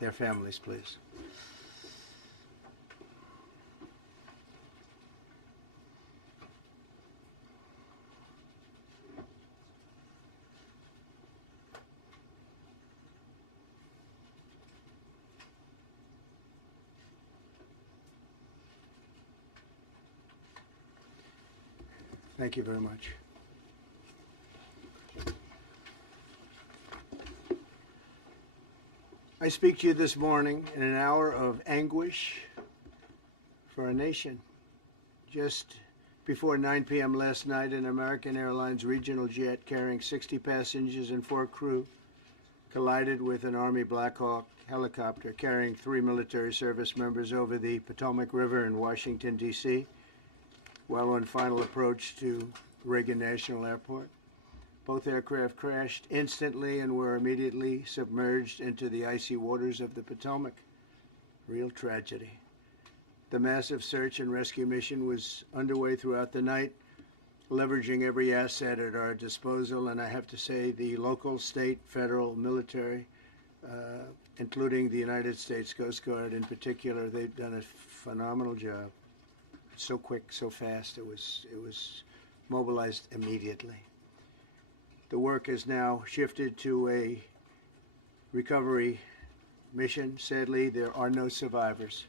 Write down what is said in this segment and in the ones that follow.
their families, please. Thank you very much. I speak to you this morning in an hour of anguish for our nation. Just before 9 p.m. last night, an American Airlines regional jet carrying 60 passengers and 4 crew collided with an Army Black Hawk helicopter carrying 3 military service members over the Potomac River in Washington, D.C., while on final approach to Reagan National Airport. Both aircraft crashed instantly and were immediately submerged into the icy waters of the Potomac. Real tragedy. The massive search and rescue mission was underway throughout the night, leveraging every asset at our disposal, and I have to say the local, state, federal, military, including the United States Coast Guard in particular, they've done a phenomenal job. So quick, so fast, it was mobilized immediately. The work has now shifted to a recovery mission. Sadly, there are no survivors.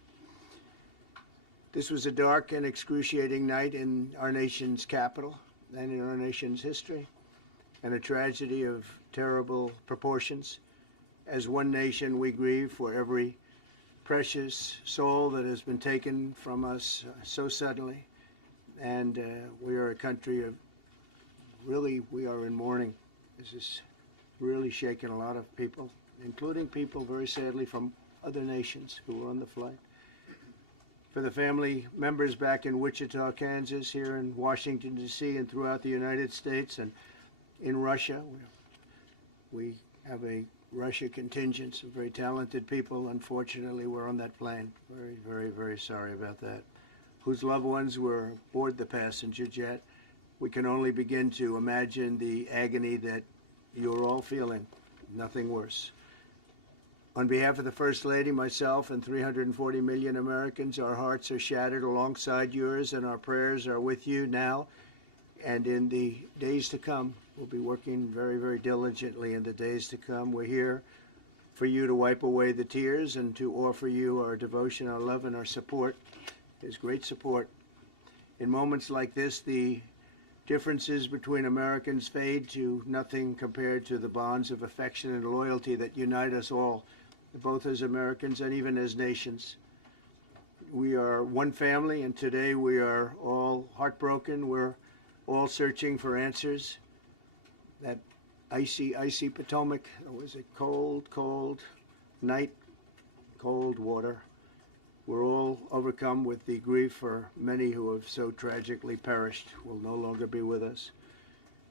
This was a dark and excruciating night in our nation's capital and in our nation's history, and a tragedy of terrible proportions. As one nation, we grieve for every precious soul that has been taken from us so suddenly, and we are a country of we are in mourning. This is really shaken a lot of people, including people, very sadly, from other nations who were on the flight. For the family members back in Wichita, Kansas, here in Washington, D.C., and throughout the United States and in Russia, we have a Russia contingent, some very talented people, unfortunately, were on that plane. Very, very, very sorry about that. Whose loved ones were aboard the passenger jet. We can only begin to imagine the agony that you're all feeling. Nothing worse. On behalf of the First Lady, myself, and 340 million Americans, our hearts are shattered alongside yours, and our prayers are with you now and in the days to come. We'll be working very, very diligently in the days to come. We're here for you to wipe away the tears and to offer you our devotion, our love, and our support. There's great support. In moments like this, the differences between Americans fade to nothing compared to the bonds of affection and loyalty that unite us all, both as Americans and even as nations. We are one family, and today we are all heartbroken. We're all searching for answers. That icy, icy Potomac, it was a cold, cold night, cold water. We're all overcome with the grief for many who have so tragically perished, will no longer be with us.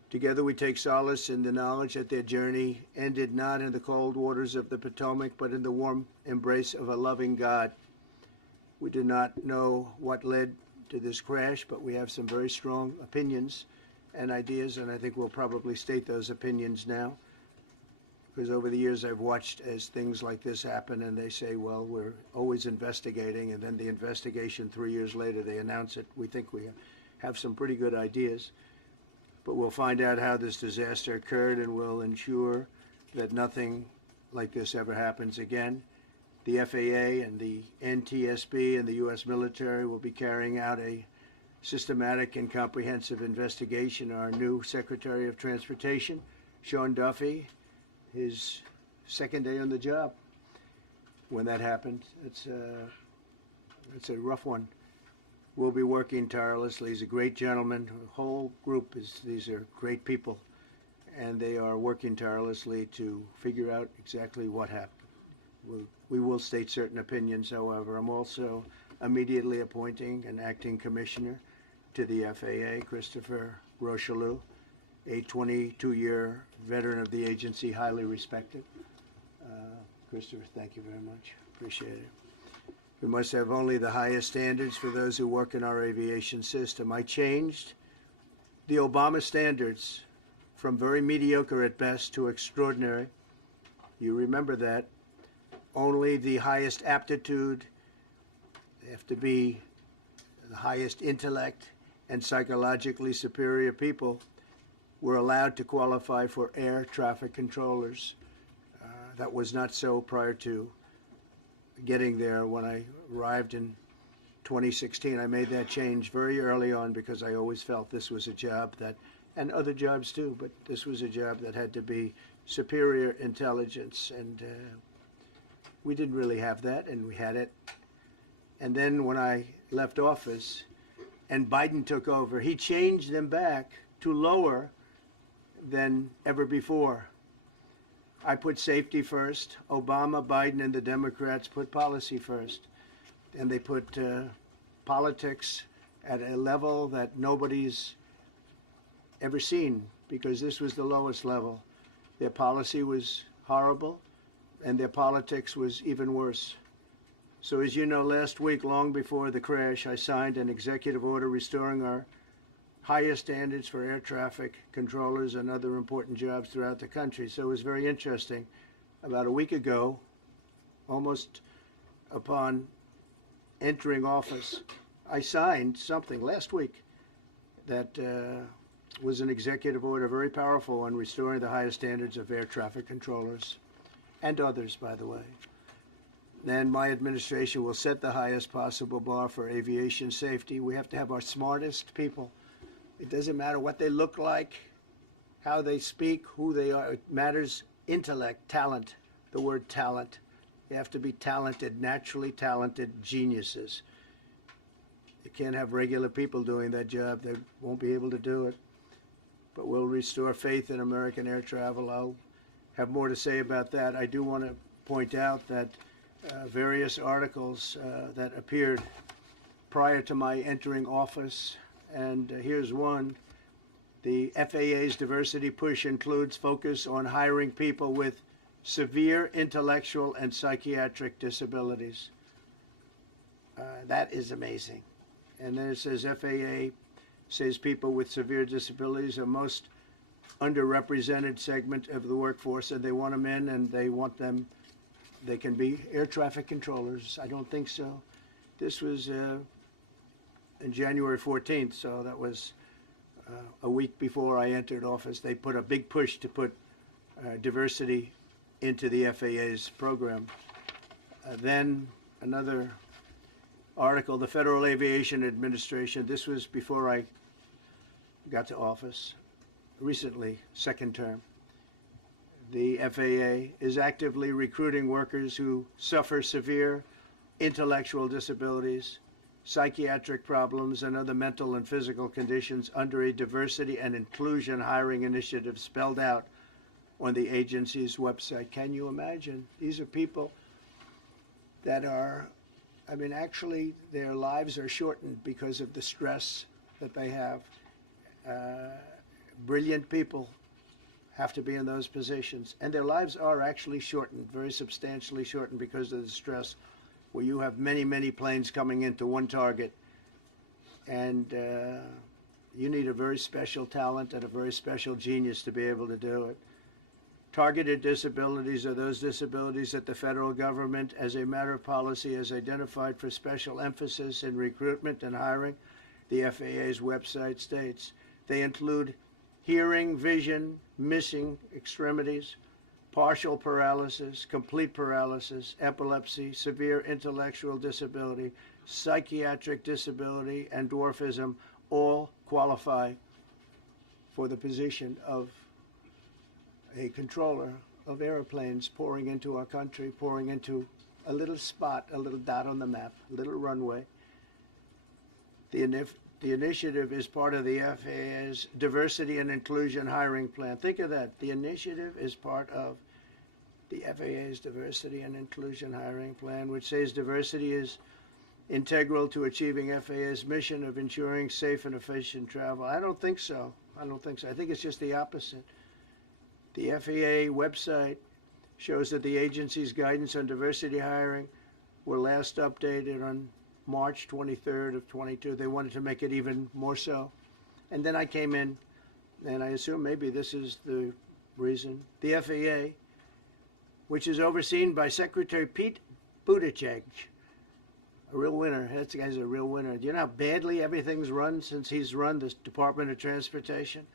Together we take solace in the knowledge that their journey ended not in the cold waters of the Potomac, but in the warm embrace of a loving God. We do not know what led to this crash, but we have some very strong opinions and ideas, and I think we'll probably state those opinions now. Because over the years I've watched as things like this happen, and they say, well, we're always investigating, and then the investigation 3 years later, they announce it. We think we have some pretty good ideas, but we'll find out how this disaster occurred, and we'll ensure that nothing like this ever happens again. The FAA and the NTSB and the U.S. military will be carrying out a systematic and comprehensive investigation. Our new Secretary of Transportation, Sean Duffy, his second day on the job when that happened. It's a rough one. We'll be working tirelessly. He's a great gentleman. The whole group these are great people, and they are working tirelessly to figure out exactly what happened. We will state certain opinions, however. I'm also immediately appointing an acting commissioner to the FAA, Christopher Rocheleau, a 22-year veteran of the agency, highly respected. Christopher, thank you very much. Appreciate it. We must have only the highest standards for those who work in our aviation system. I changed the Obama standards from very mediocre at best to extraordinary. You remember that. only the highest aptitude, they have to be the highest intellect and psychologically superior people were allowed to qualify for air traffic controllers. That was not so prior to getting there. When I arrived in 2016, I made that change very early on because I always felt this was a job that, and other jobs too, but this was a job that had to be superior intelligence, and we didn't really have that, and we had it. And then when I left office and Biden took over, he changed them back to lower than ever before. I put safety first. Obama, Biden, and the Democrats put policy first. And they put politics at a level that nobody's ever seen, because this was the lowest level. Their policy was horrible, and their politics was even worse. So as you know, last week, long before the crash, I signed an executive order restoring our highest standards for air traffic controllers and other important jobs throughout the country. So it was very interesting. About a week ago, almost upon entering office, I signed something last week that was an executive order, very powerful, on restoring the highest standards of air traffic controllers and others, by the way. Then my administration will set the highest possible bar for aviation safety. We have to have our smartest people. It doesn't matter what they look like, how they speak, who they are. It matters intellect, talent, the word talent. You have to be talented, naturally talented geniuses. You can't have regular people doing that job. They won't be able to do it. But we'll restore faith in American air travel. I'll have more to say about that. I do want to point out that various articles that appeared prior to my entering office, and here's one. The FAA's diversity push includes focus on hiring people with severe intellectual and psychiatric disabilities. That is amazing. And then it says FAA says people with severe disabilities are most underrepresented segment of the workforce, and they want them in, and they want them, they can be air traffic controllers. I don't think so. This was in January 14th, so that was a week before I entered office. They put a big push to put diversity into the FAA's program. Then another article, the Federal Aviation Administration, this was before I got to office, recently, second term. The FAA is actively recruiting workers who suffer severe intellectual disabilities, psychiatric problems, and other mental and physical conditions under a diversity and inclusion hiring initiative spelled out on the agency's website. Can you imagine? These are people that are, I mean, actually, their lives are shortened because of the stress that they have. Brilliant people have to be in those positions, and their lives are actually shortened, very substantially shortened, because of the stress, where you have many, many planes coming into one target, and you need a very special talent and a very special genius to be able to do it. Targeted disabilities are those disabilities that the federal government, as a matter of policy, has identified for special emphasis in recruitment and hiring. The FAA's website states they include hearing, vision, missing extremities, partial paralysis, complete paralysis, epilepsy, severe intellectual disability, psychiatric disability, and dwarfism all qualify for the position of a controller of airplanes pouring into our country, pouring into a little spot, a little dot on the map, a little runway. The initiative is part of the FAA's diversity and inclusion hiring plan. Think of that. The initiative is part of the FAA's diversity and inclusion hiring plan, which says diversity is integral to achieving FAA's mission of ensuring safe and efficient travel. I don't think so. I think it's just the opposite. The FAA website shows that the agency's guidance on diversity hiring were last updated on March 23rd of 22. They wanted to make it even more so. And then I came in, and I assume maybe this is the reason. The FAA which is overseen by Secretary Pete Buttigieg. A real winner. That guy's a real winner. Do you know how badly everything's run since he's run the Department of Transportation?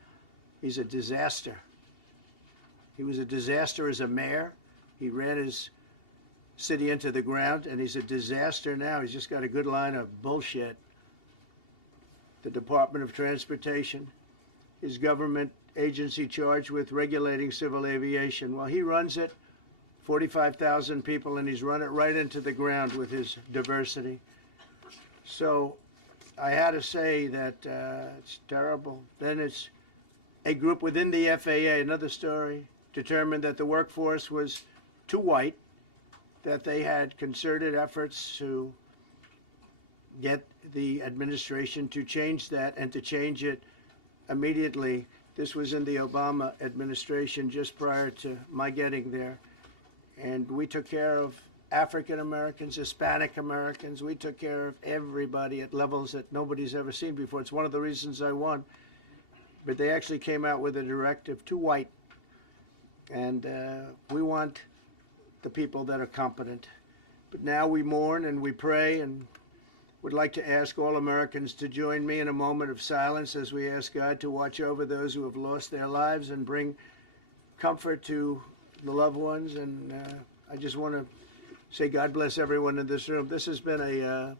He's a disaster. He was a disaster as a mayor. He ran his city into the ground, and he's a disaster now. He's just got a good line of bullshit. The Department of Transportation, his government agency charged with regulating civil aviation. Well, he runs it, 45,000 people, and he's run it right into the ground with his diversity. So I had to say that it's terrible. Then it's a group within the FAA, another story, determined that the workforce was too white, that they had concerted efforts to get the administration to change that and to change it immediately. This was in the Obama administration just prior to my getting there. And we took care of African Americans, Hispanic Americans. We took care of everybody at levels that nobody's ever seen before. It's one of the reasons I won. But they actually came out with a directive, too white. And we want the people that are competent. But now we mourn and we pray, and would like to ask all Americans to join me in a moment of silence as we ask God to watch over those who have lost their lives and bring comfort to the loved ones. And I just want to say God bless everyone in this room. This has been a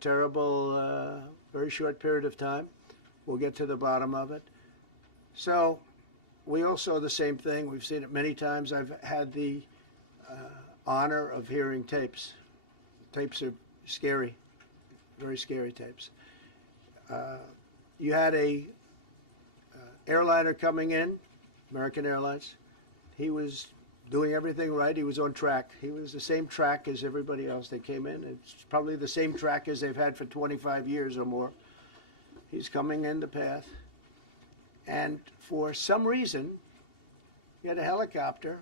terrible, very short period of time. We'll get to the bottom of it. So we all saw the same thing. We've seen it many times. I've had the honor of hearing tapes. Tapes are scary, very scary tapes. You had a airliner coming in, American Airlines. He was doing everything right. He was on track. He was the same track as everybody else. They came in. It's probably the same track as they've had for 25 years or more. He's coming in the path. And for some reason, he had a helicopter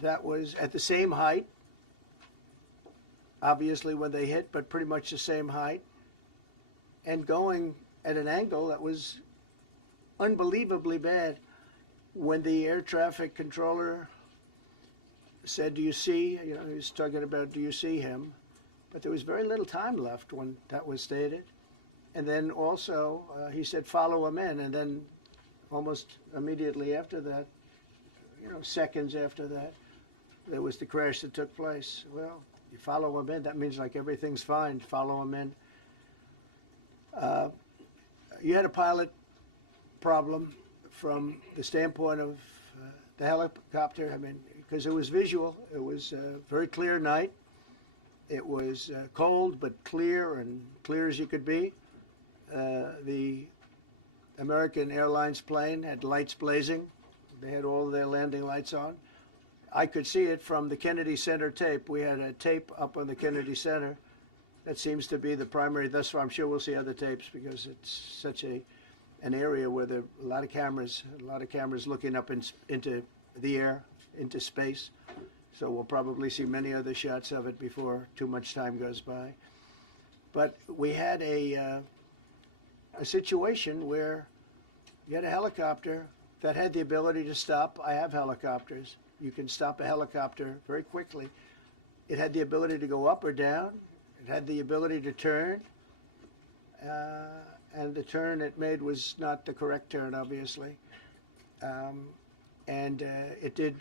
that was at the same height, obviously when they hit, but pretty much the same height, and going at an angle that was unbelievably bad. When the air traffic controller said, do you see, he was talking about, do you see him? But there was very little time left when that was stated. And then also, he said, follow him in. And then almost immediately after that, seconds after that, there was the crash that took place. Well, you follow him in, that means like everything's fine. Follow him in. You had a pilot problem from the standpoint of the helicopter. I mean, because it was visual. It was a very clear night. It was cold but clear, and clear as you could be. The American Airlines plane had lights blazing. They had all of their landing lights on. I could see it from the Kennedy Center tape. We had a tape up on the Kennedy Center. That seems to be the primary. Thus far, I'm sure we'll see other tapes because it's such an area where there are a lot of cameras looking up into the air, into space. So we'll probably see many other shots of it before too much time goes by. But we had a situation where you had a helicopter that had the ability to stop. I have helicopters. You can stop a helicopter very quickly. It had the ability to go up or down. It had the ability to turn. And the turn it made was not the correct turn, obviously. It did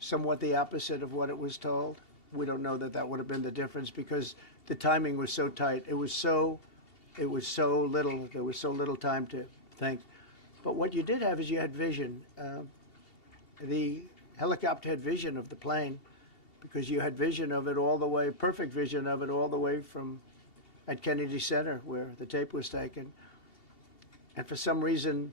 somewhat the opposite of what it was told. We don't know that would have been the difference because the timing was so tight. It was so little. There was so little time to think. But what you did have is you had vision. The helicopter had vision of the plane because you had vision of it all the way, perfect vision of it all the way from at Kennedy Center where the tape was taken. And for some reason,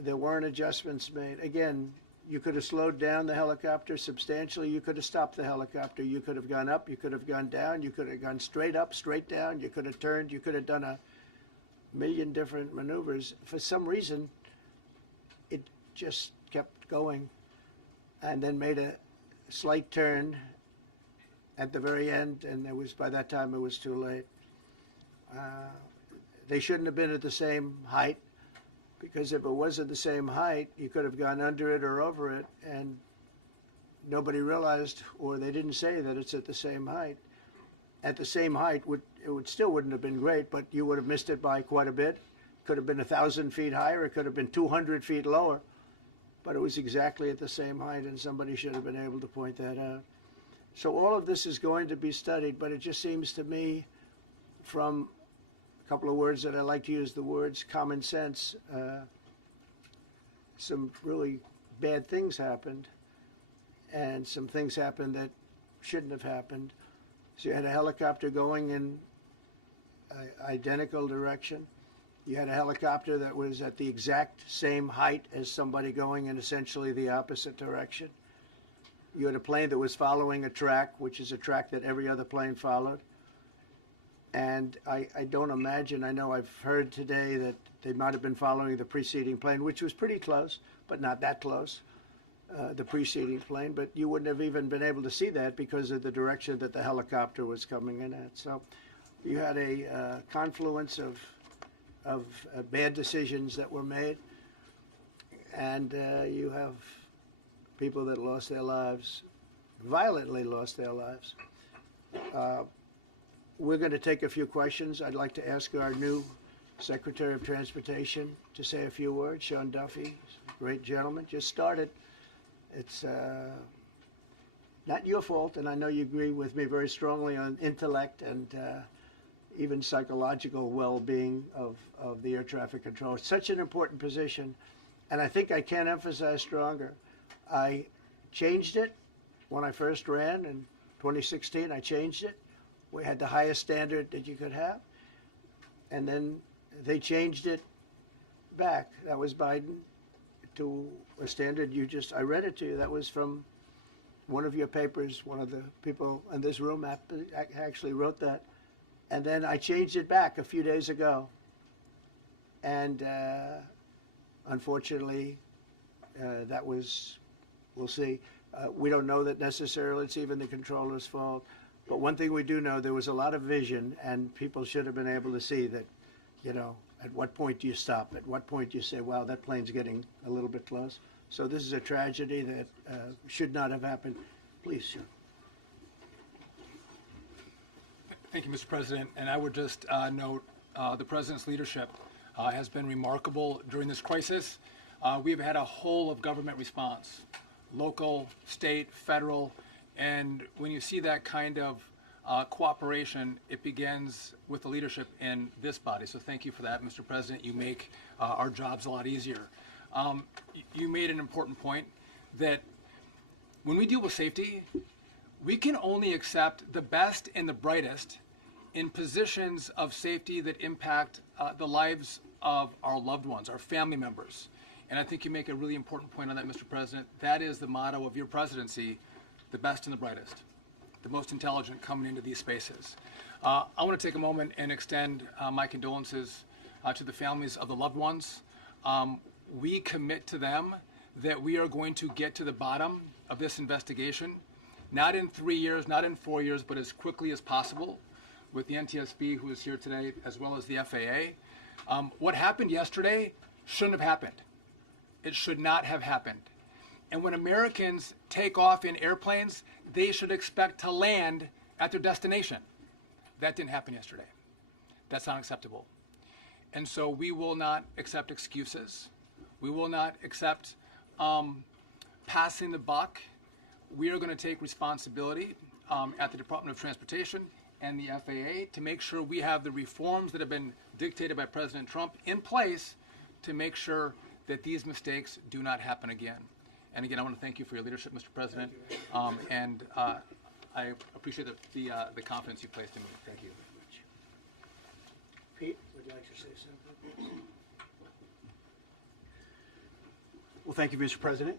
there weren't adjustments made. Again, you could have slowed down the helicopter substantially. You could have stopped the helicopter. You could have gone up. You could have gone down. You could have gone straight up, straight down. You could have turned. You could have done a million different maneuvers. For some reason, it just kept going and then made a slight turn at the very end, and by that time it was too late. They shouldn't have been at the same height, because if it was at the same height, you could have gone under it or over it, and nobody realized, or they didn't say that it's at the same height. At the same height, it still wouldn't have been great, but you would have missed it by quite a bit. Could have been 1,000 feet higher. It could have been 200 feet lower. But it was exactly at the same height, and somebody should have been able to point that out. So all of this is going to be studied, but it just seems to me, from a couple of words that I like to use, the words common sense, some really bad things happened, and some things happened that shouldn't have happened. So you had a helicopter going in an identical direction. You had a helicopter that was at the exact same height as somebody going in essentially the opposite direction. You had a plane that was following a track, which is a track that every other plane followed. And I don't imagine, I know I've heard today that they might have been following the preceding plane, which was pretty close, but not that close, the preceding plane. But you wouldn't have even been able to see that because of the direction that the helicopter was coming in at. So you had a confluence of bad decisions that were made, and you have people that lost their lives, violently lost their lives. We're going to take a few questions. I'd like to ask our new Secretary of Transportation to say a few words. Sean Duffy, great gentleman, just started. It's not your fault, and I know you agree with me very strongly on intellect and even psychological well-being of the air traffic control. It's such an important position, and I think I can't emphasize stronger. I changed it when I first ran in 2016. I changed it. We had the highest standard that you could have, and then they changed it back. That was Biden, to a standard I read it to you. That was from one of your papers. One of the people in this room actually wrote that. And then I changed it back a few days ago. And unfortunately, that was, we'll see. We don't know that necessarily it's even the controller's fault. But one thing we do know, there was a lot of vision, and people should have been able to see that, at what point do you stop? At what point do you say, wow, that plane's getting a little bit close? So this is a tragedy that should not have happened. Please, Sean. Thank you, Mr. President. And I would just note the President's leadership has been remarkable during this crisis. We've had a whole of government response, local, state, federal, and when you see that kind of cooperation, it begins with the leadership in this body. So thank you for that, Mr. President. You make our jobs a lot easier. You made an important point that when we deal with safety, we can only accept the best and the brightest in positions of safety that impact the lives of our loved ones, our family members. And I think you make a really important point on that, Mr. President. That is the motto of your presidency, the best and the brightest, the most intelligent coming into these spaces. I want to take a moment and extend my condolences to the families of the loved ones. We commit to them that we are going to get to the bottom of this investigation, not in 3 years, not in 4 years, but as quickly as possible, with the NTSB, who is here today, as well as the FAA. What happened yesterday shouldn't have happened. It should not have happened. And when Americans take off in airplanes, they should expect to land at their destination. That didn't happen yesterday. That's not acceptable. And so we will not accept excuses. We will not accept passing the buck. We are going to take responsibility at the Department of Transportation and the FAA to make sure we have the reforms that have been dictated by President Trump in place to make sure that these mistakes do not happen again. And again, I want to thank you for your leadership, Mr. President, and I appreciate the confidence you placed in me. Thank you. Pete, would you like to say something? Well, thank you, Mr. President.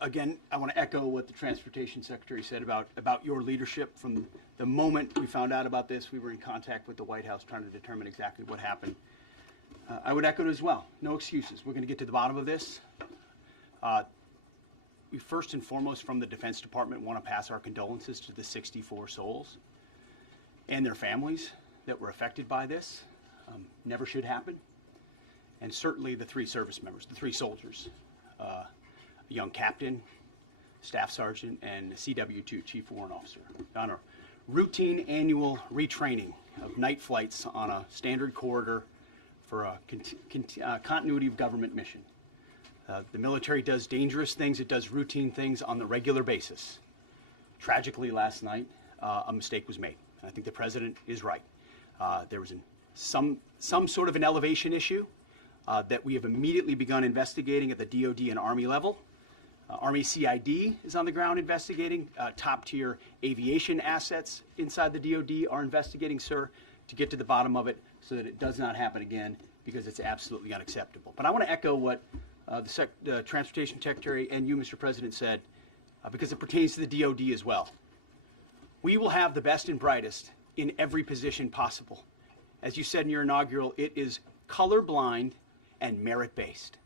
Again, I want to echo what the Transportation Secretary said about your leadership. From the moment we found out about this, we were in contact with the White House trying to determine exactly what happened. I would echo it as well. No excuses. We're going to get to the bottom of this. We first and foremost, from the Defense Department, want to pass our condolences to the 64 souls and their families that were affected by this. Never should happen. And certainly the 3 service members, the 3 soldiers, a young captain, Staff Sergeant and CW2, Chief Warrant Officer, on a routine annual retraining of night flights on a standard corridor for a continuity of government mission. The military does dangerous things, it does routine things on the regular basis. Tragically, last night, a mistake was made. I think the President is right. There was some sort of an elevation issue that we have immediately begun investigating at the DoD and Army level. Army CID is on the ground investigating. Top-tier aviation assets inside the DoD are investigating, sir, to get to the bottom of it so that it does not happen again, because it's absolutely unacceptable. But I want to echo what the Transportation Secretary and you, Mr. President, said, because it pertains to the DoD as well. We will have the best and brightest in every position possible. As you said in your inaugural, it is colorblind and merit-based.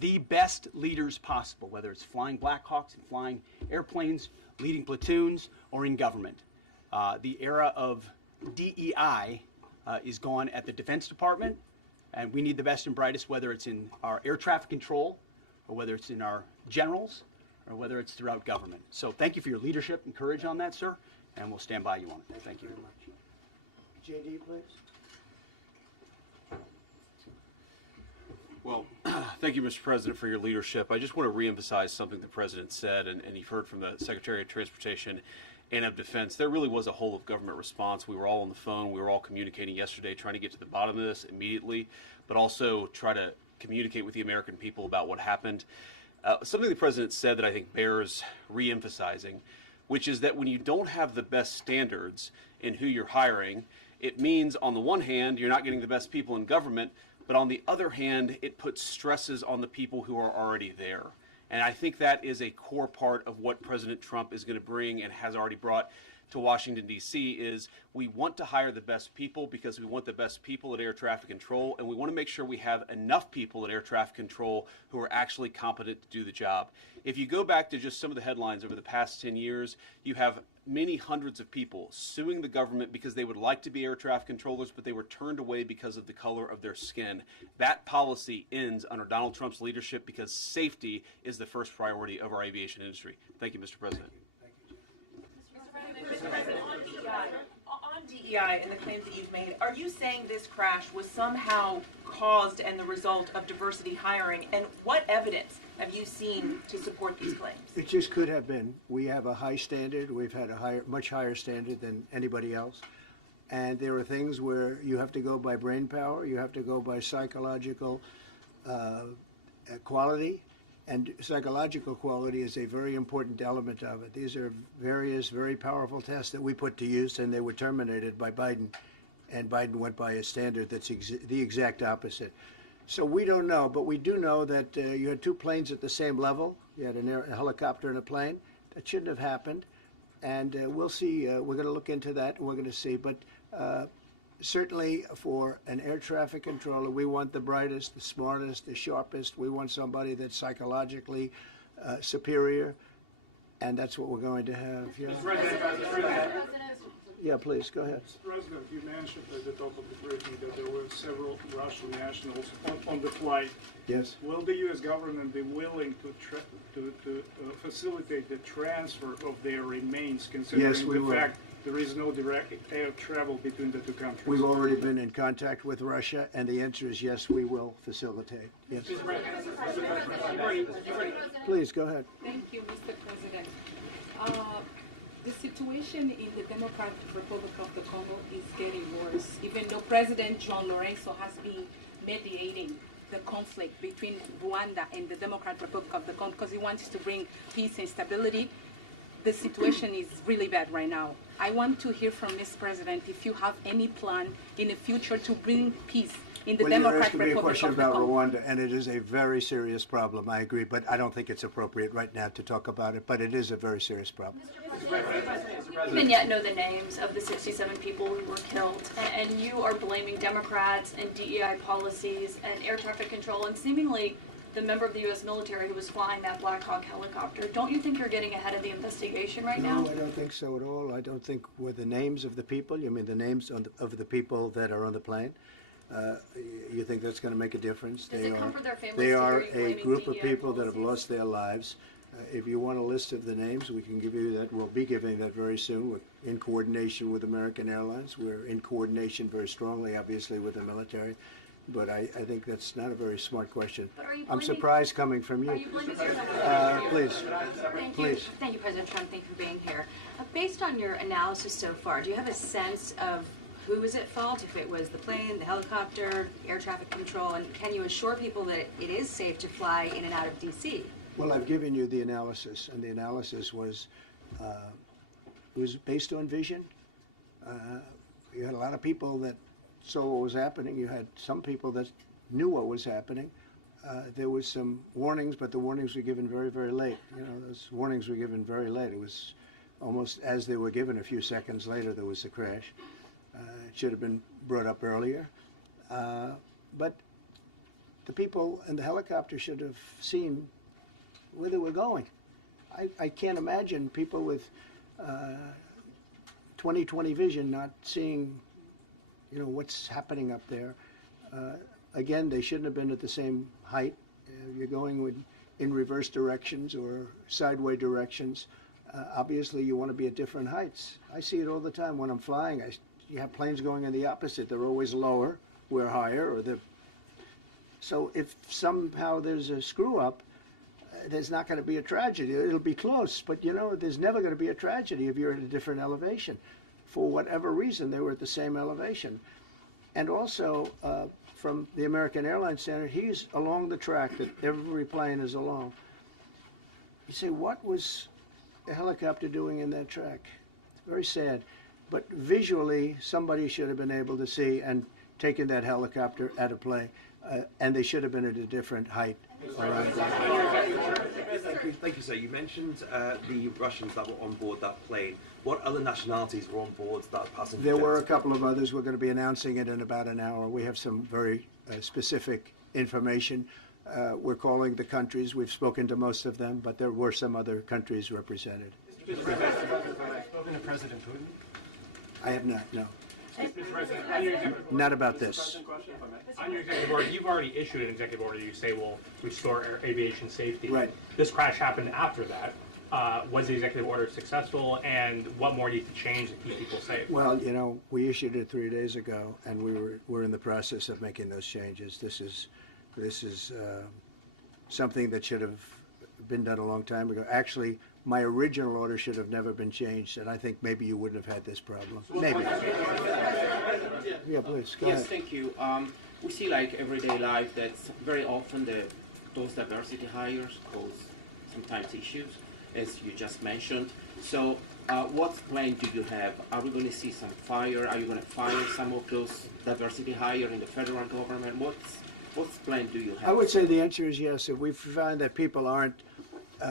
The best leaders possible, whether it's flying Black Hawks and flying airplanes, leading platoons, or in government. The era of DEI is gone at the Defense Department, and we need the best and brightest, whether it's in our air traffic control, or whether it's in our generals, or whether it's throughout government. So thank you for your leadership and courage on that, sir, and we'll stand by you on it. Thank you very much. JD, please. Well, thank you, Mr. President, for your leadership. I just want to reemphasize something the President said, and you've heard from the Secretary of Transportation and of Defense. There really was a whole of government response. We were all on the phone. We were all communicating yesterday, trying to get to the bottom of this immediately, but also try to communicate with the American people about what happened. Something the President said that I think bears reemphasizing, which is that when you don't have the best standards in who you're hiring, it means, on the one hand, you're not getting the best people in government, but on the other hand, it puts stresses on the people who are already there. And I think that is a core part of what President Trump is going to bring and has already brought to Washington, D.C., is we want to hire the best people because we want the best people at air traffic control, and we want to make sure we have enough people at air traffic control who are actually competent to do the job. If you go back to just some of the headlines over the past 10 years, you have many hundreds of people suing the government because they would like to be air traffic controllers, but they were turned away because of the color of their skin. That policy ends under Donald Trump's leadership because safety is the first priority of our aviation industry. Thank you, Mr. President. Mr. President, on DEI and the claims that you've made, are you saying this crash was somehow caused and the result of diversity hiring? And what evidence have you seen to support these claims? It just could have been. We have a high standard. We've had a much higher standard than anybody else. And there are things where you have to go by brain power. You have to go by psychological quality. And psychological quality is a very important element of it. These are various very powerful tests that we put to use, and they were terminated by Biden. And Biden went by a standard that's the exact opposite. So we don't know, but we do know that you had two planes at the same level. You had a helicopter and a plane. That shouldn't have happened. And we'll see. We're going to look into that, and we're going to see. But certainly for an air traffic controller, we want the brightest, the smartest, the sharpest. We want somebody that's psychologically superior, and that's what we're going to have. Yeah, yeah, please, go ahead. Mr. President, you mentioned at the top of the briefing that there were several Russian nationals on the flight. Yes. Will the U.S. government be willing to facilitate the transfer of their remains, considering Yes, we the will. fact there is no direct air travel between the two countries? We've already been in contact with Russia, and the answer is yes, we will facilitate. Yes. Please, go ahead. Thank you, Mr. President. The situation in the Democratic Republic of the Congo is getting worse, even though President John Lorenzo has been mediating the conflict between Rwanda and the Democratic Republic of the Congo because he wants to bring peace and stability. The situation is really bad right now. I want to hear from Ms. President if you have any plan in the future to bring peace in the Well, you're Democratic asking me a Republic question of the about Congo. Rwanda, and it is a very serious problem. I agree, but I don't think it's appropriate right now to talk about it. But it is a very serious problem. We don't even yet know the names of the 67 people who were killed, and you are blaming Democrats and DEI policies and air traffic control and seemingly the member of the U.S. military who was flying that Black Hawk helicopter. Don't you think you're getting ahead of the investigation right now? No, I don't think so at all. I don't think with the names of the people, you mean the names of the people that are on the plane, you think that's going to make a difference? Does it comfort their families They to are hear you a blaming group of DEI people that have policies? lost their lives. If you want a list of the names, we can give you that. We'll be giving that very soon in coordination with American Airlines. We're in coordination very strongly, obviously, with the military. But I think that's not a very smart question. But are you I'm blaming- surprised coming from Are you. you blaming air traffic? Please. Thank you. Please. Thank you, President Trump. Thank you for being here. Based on your analysis so far, do you have a sense of who was at fault, if it was the plane, the helicopter, air traffic control, and can you assure people that it is safe to fly in and out of D.C.? Well, I've given you the analysis, and the analysis was based on vision. You had a lot of people that saw what was happening. You had some people that knew what was happening. There was some warnings, but the warnings were given very, very late. You know, those warnings were given very late. It was almost as they were given. A few seconds later, there was a crash. It should have been brought up earlier. But the people in the helicopter should have seen where they were going. I can't imagine people with 20/20 vision not seeing, you know, what's happening up there. Again, they shouldn't have been at the same height. You're going in reverse directions or sideways directions. Obviously, you want to be at different heights. I see it all the time when I'm flying. You have planes going in the opposite. They're always lower. We're higher. So if somehow there's a screw up, there's not going to be a tragedy. It'll be close, but you know, there's never going to be a tragedy if you're at a different elevation. For whatever reason, they were at the same elevation. And also, from the American Airlines standard, he's along the track that every plane is along. You say, what was a helicopter doing in that track? It's very sad. But visually, somebody should have been able to see and taken that helicopter out of play, and they should have been at a different height. Thank you, sir. You mentioned the Russians that were on board that plane. What other nationalities were on board that passenger There jet? were a couple of others. We're going to be announcing it in about an hour. We have some very specific information. We're calling the countries. We've spoken to most of them, but there were some other countries represented. Mr. President, spoken to President Putin? I have not, no. Mr. President, on your executive order, Not about this. on your executive order, you've already issued an executive order you say will restore aviation safety. Right. This crash happened after that. Was the executive order successful, and what more needs to change to keep people safe? Well, you know, we issued it 3 days ago, and we're in the process of making those changes. This is something that should have been done a long time ago. Actually, my original order should have never been changed, and I think maybe you wouldn't have had this problem. Maybe. Yeah, please, go Yes, ahead. thank you. We see like everyday life that very often those diversity hires cause sometimes issues, as you just mentioned. So what plan do you have? Are we going to see some fire? Are you going to fire some of those diversity hire in the federal government? What plan do you have? I would say the answer is yes. If we find that people aren't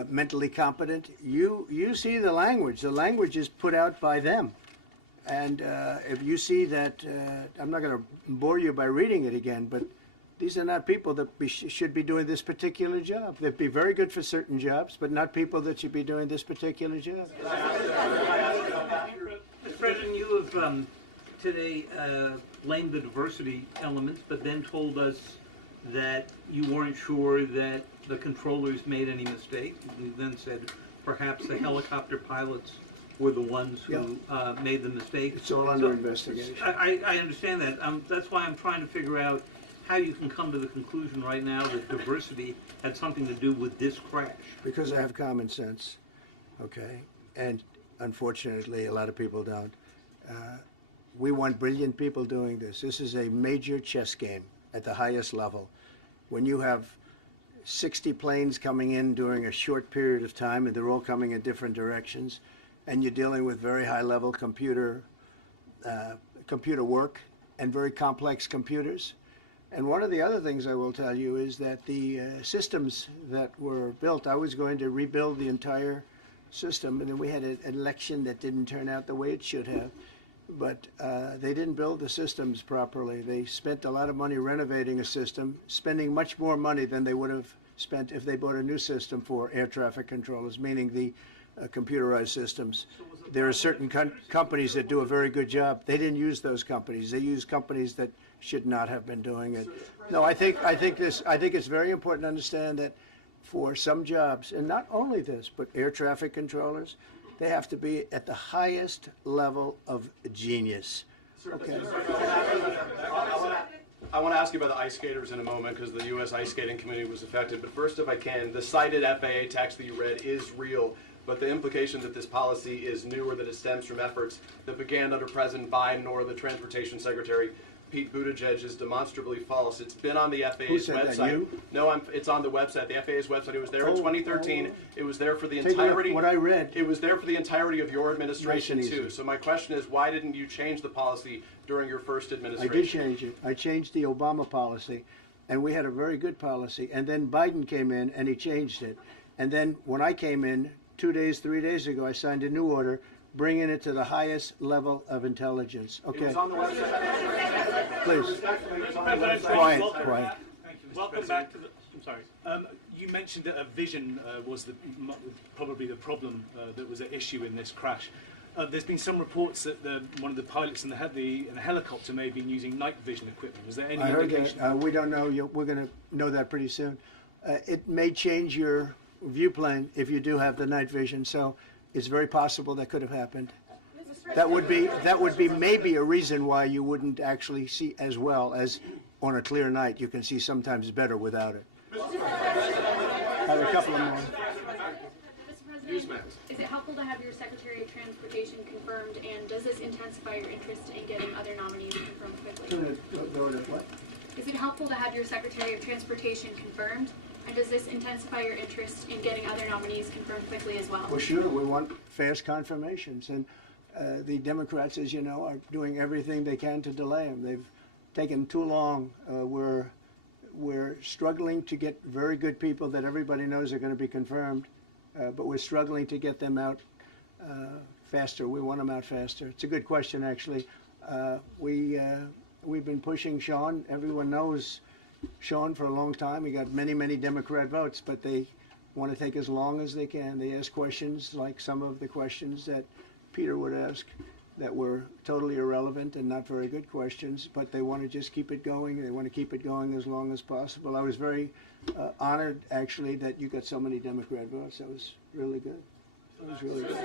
mentally competent, you see the language. The language is put out by them. And if you see that, I'm not going to bore you by reading it again, but these are not people that should be doing this particular job. They'd be very good for certain jobs, but not people that should be doing this particular job. Mr. President, you have today blamed the diversity elements, but then told us that you weren't sure that the controllers made any mistake. You then said perhaps the helicopter pilots were the ones who made the mistake. It's all under investigation. I understand that. That's why I'm trying to figure out how you can come to the conclusion right now that diversity had something to do with this crash. Because I have common sense, okay? And unfortunately, a lot of people don't. We want brilliant people doing this. This is a major chess game at the highest level. When you have 60 planes coming in during a short period of time, and they're all coming in different directions, and you're dealing with very high-level computer work and very complex computers. And one of the other things I will tell you is that the systems that were built, I was going to rebuild the entire system, and then we had an election that didn't turn out the way it should have. But they didn't build the systems properly. They spent a lot of money renovating a system, spending much more money than they would have spent if they bought a new system for air traffic controllers, meaning the computerized systems. There are certain companies that do a very good job. They didn't use those companies. They used companies that should not have been doing it. No, I think it's very important to understand that for some jobs, and not only this, but air traffic controllers, they have to be at the highest level of genius. Okay. I want to ask you about the ice skaters in a moment because the U.S. ice skating community was affected. But first, if I can, the cited FAA text that you read is real, but the implication that this policy is new or that it stems from efforts that began under President Biden or the Transportation Secretary Pete Buttigieg is demonstrably false. It's been on the FAA's Who said website. That, you? No, it's on the website, the FAA's website. It was there in 2013. It was there for the Take a look entirety. what I read. It was there for the entirety of your administration Nice and too. easy. So my question is, why didn't you change the policy during your first I administration? did change it. I changed the Obama policy, and we had a very good policy. And then Biden came in, and he changed it. And then when I came in 3 days ago, I signed a new order bringing it to the highest level of intelligence. Okay. It was on the website. Please. President Trump, Quiet, welcome quiet. back. Welcome back to the. I'm sorry. You mentioned that a vision was probably the problem that was at issue in this crash. There's been some reports that one of the pilots in the helicopter may have been using night vision equipment. Was there any I heard indication? that. We don't know. We're going to know that pretty soon. It may change your view plane if you do have the night vision. So it's very possible that could have happened. That would be maybe a reason why you wouldn't actually see as well as on a clear night. You can see sometimes better without it. I have a couple of more. Mr. President, is it helpful to have your Secretary of Transportation confirmed, and does this intensify your interest in getting other nominees confirmed quickly? What? Is it helpful to have your Secretary of Transportation confirmed, and does this intensify your interest in getting other nominees confirmed quickly as well? Well, sure. We want fast confirmations, and the Democrats, as you know, are doing everything they can to delay them. They've taken too long. We're struggling to get very good people that everybody knows are going to be confirmed, but we're struggling to get them out faster. We want them out faster. It's a good question, actually. We've been pushing Sean. Everyone knows Sean for a long time. He got many, many Democrat votes, but they want to take as long as they can. They ask questions like some of the questions that Peter would ask that were totally irrelevant and not very good questions, but they want to just keep it going. They want to keep it going as long as possible. I was very honored, actually, that you got so many Democrat votes. That was really good. That was really good.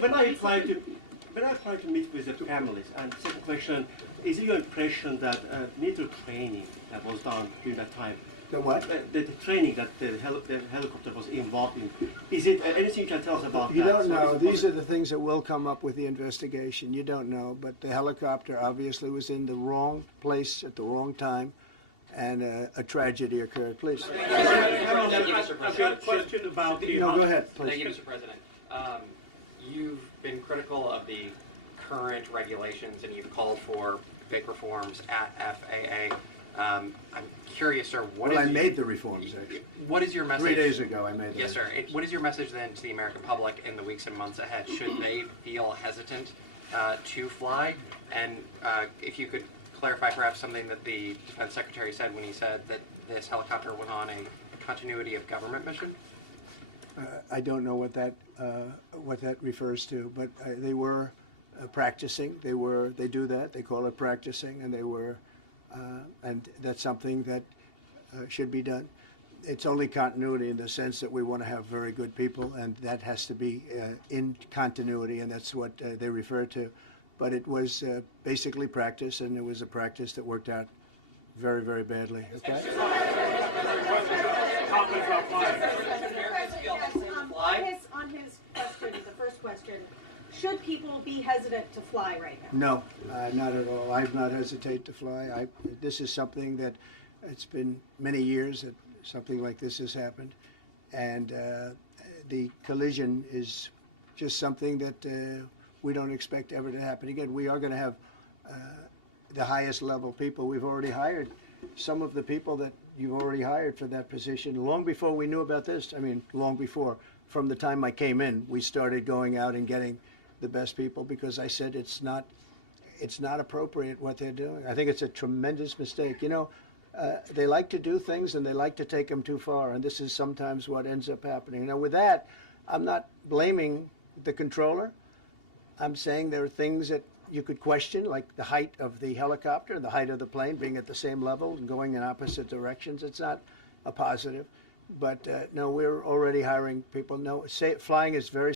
When I try to meet with the families, and second question, is it your impression that military training that was done during that time? The what? The training that the helicopter was involved in. Is it anything you can tell us about You that? don't know. These are the things that will come up with the investigation. You don't know. But the helicopter obviously was in the wrong place at the wrong time, and a tragedy occurred. Please. Thank you, Mr. President. I've got a question about the. No, go ahead, please. Thank you, Mr. President. You've been critical of the current regulations, and you've called for big reforms at FAA. I'm curious, sir. I made the reforms, actually. What is your message? 3 days ago, I made them. Yes, sir. What is your message then to the American public in the weeks and months ahead? Should they feel hesitant to fly? And if you could clarify perhaps something that the Defense Secretary said when he said that this helicopter was on a continuity of government mission? I don't know what that refers to, but they were practicing. They do that. They call it practicing, and they were. And that's something that should be done. It's only continuity in the sense that we want to have very good people, and that has to be in continuity, and that's what they refer to. But it was basically practice, and it was a practice that worked out very, very badly. Okay? On his question, the first question, should people be hesitant to fly right now? No, not at all. I've not hesitated to fly. This is something that it's been many years that something like this has happened, and the collision is just something that we don't expect ever to happen again. We are going to have the highest level people. We've already hired some of the people that you've already hired for that position long before we knew about this. I mean, long before. From the time I came in, we started going out and getting the best people because I said it's not appropriate what they're doing. I think it's a tremendous mistake. You know, they like to do things and they like to take them too far, and this is sometimes what ends up happening. Now, with that, I'm not blaming the controller. I'm saying there are things that you could question, like the height of the helicopter, the height of the plane being at the same level and going in opposite directions. It's not a positive. But no, we're already hiring people. No, flying is very